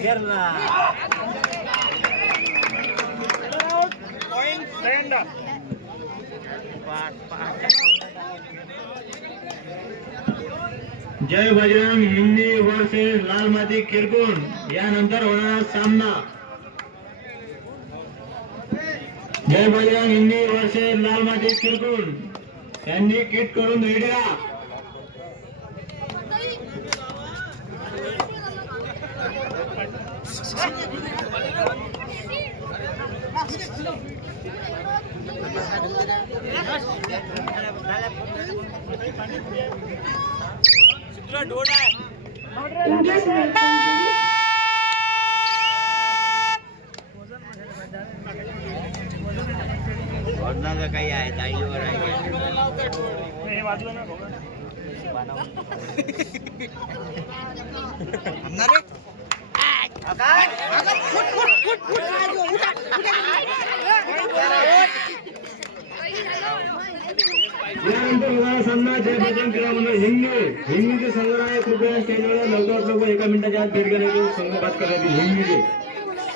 जय Bajrang Hindi versus लाल माती किरकोण यानंतर होणार सामना. जय बजरंग हिंदी वर्सेस लाल माती किरकोण यांनी किट करून रेडी राहा. काही आहे दाईवर आहे सामना जय बजरंग क्रीडा मंडळ हिंगणीचे संघनायक कृपया स्टेजवर लवकरात लवकर 1 मिनिटाच्या आत भेट घेण्याची संघपात करावी. हिंगणीचे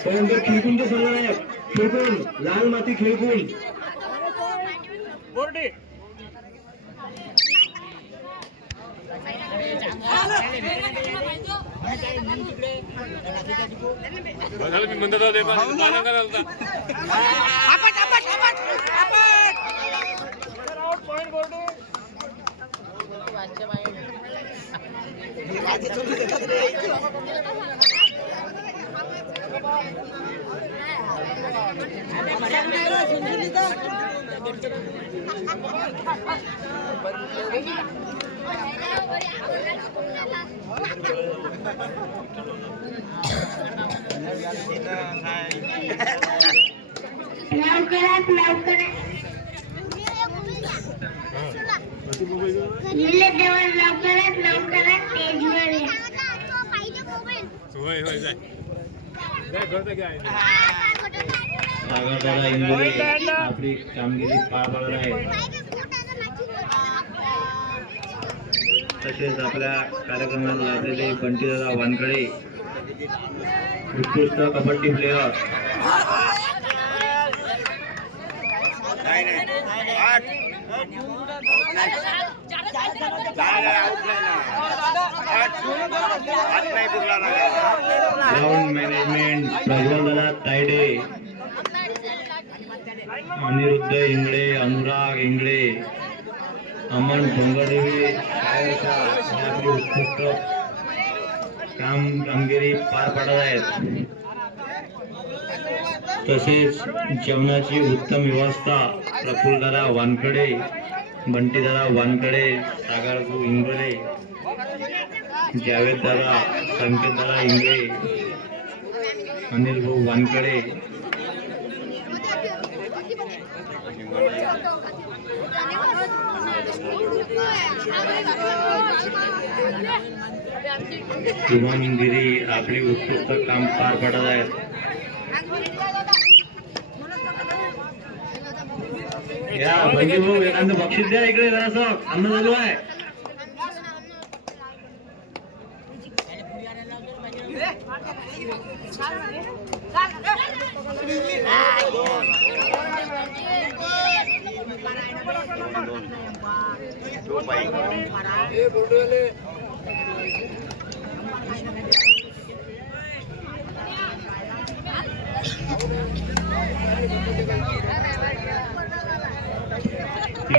त्यानंतर खिळकुंचे संघनायक खिळकुण लाल माती खिळकुण मी म्हणत होते आपली कामगिरी पार पाडत आहे. तसेच आपल्या कार्यक्रमात लाभलेले बंटीदादा वानकडे उत्कृष्ट कबड्डी प्लेयर ग्राउंड मॅनेजमेंट प्रज्वलदादा तायडे अनिरुद्ध इंगळे अनुराग इंगळे अमन डोंगरदेवी आपली उत्कृष्ट कामगिरी पार पाडत आहेत. तसेच जेवणाची उत्तम व्यवस्था प्रफुल्लदादा वानकडे बंटीदादा वानकडे सागरभाऊ इंगळे जावेददादा संकेतदादा इंगळे अनिल भाऊ वानकडे शुभमगिरी आपली उत्कृष्ट काम पार पाडत आहेत. या बंटी भाऊ एखादं बक्षीस द्या इकडे जरासं अन्न चालू आहे.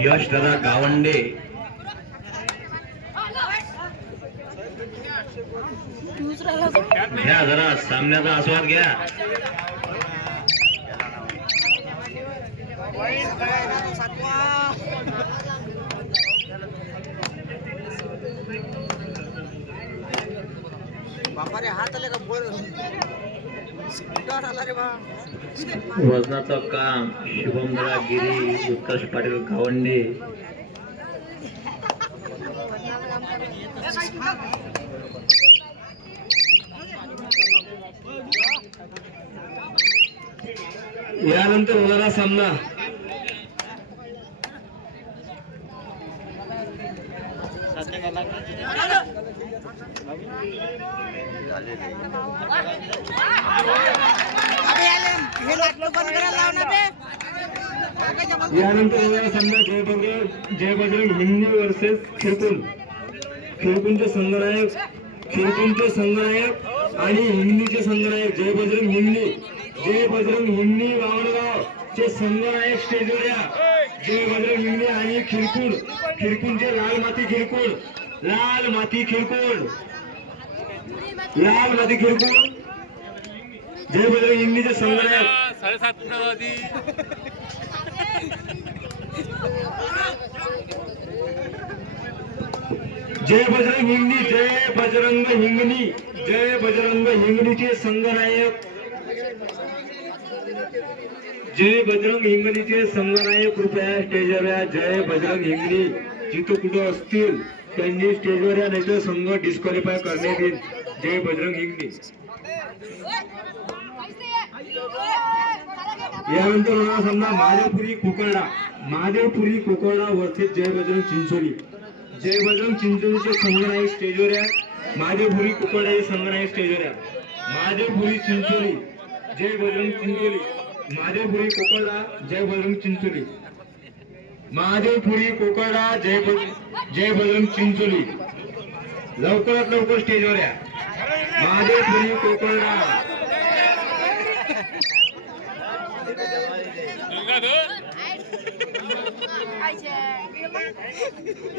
यश दादा गावंडे घ्या जरा सामन्याचा आस्वाद घ्या. वजनाचं काम शुभमदादा गिरी उत्कर्ष पाटील गावंडे यानंतर होणारा सामना झाले नाही. यानंतर होणारा सामना जय बजरंग हिंदी वर्सेस खिरकुंचे संघनायक आणि हिंदीचे संघनायक जय बजरंग हिंदी वावणगाव चे संघनायक स्टेजवर या. जय बजरंग हिंदी आणि खिरकुंचे लाल माती खिरकुंड जय बजरंग हिंदीचे संघनायक 7:30 फुटावरती जय बजरंग हिंगणीचे संघनायक कृपया स्टेजवर या. जय बजरंग हिंगणी जिथं कुठं असतील त्यांनी स्टेजवर या, नाही तर संघ डिस्क्वालिफाय करण्यात येईल. जय बजरंग हिंगणी. यानंतर होणारा सामना महादेवपुरी कोकर्णा वर्सेस जय बजरंग चिंचोलीचे संघनायक स्टेजवर या. महादेवपुरी कोकर्णाचे संघनायक स्टेजवर या. महादेवपुरी जय बजरंग चिंचोली लवकरात लवकर स्टेजवर या. महादेवपुरी कोकर्णा गंगाधर